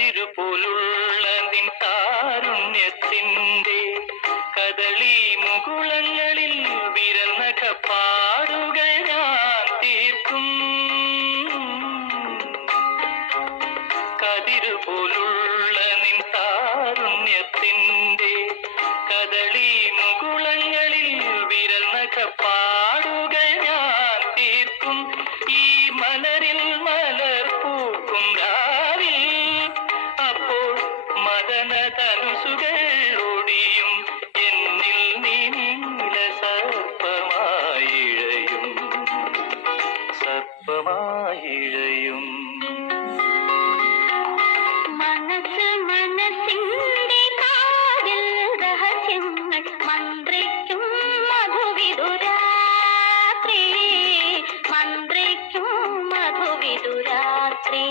കതിരുപോലുള്ള നിൻ താരുണ്യത്തിന്റെ കദളി മുകുളങ്ങളിൽ വിരൽനഖപ്പാടുകൾ ഞാൻ തീർക്കും. കതിരുപോലുള്ള നിൻ താരുണ്യത്തിന്റെ കദളി മുകുളങ്ങളിൽ വിരൽനഖപ്പാടുകൾ ഞാൻ തീർക്കും. ഈ മലരിൽ മലർ പൂക്കും രാവിൽ അപ്പോൾ മദനധനുസുകൾ ഒടിയും. എന്നിൽ നീ നീല സർപ്പമായിഴയും, സർപ്പമായിഴയും. മനസ്സിൽ മനസ്സിന്റെ കാതിൽ രഹസ്യങ്ങൾ മന്ത്രിക്കും മധുവിധുരാത്രി, മന്ത്രിക്കും മധുവിധുരാത്രി.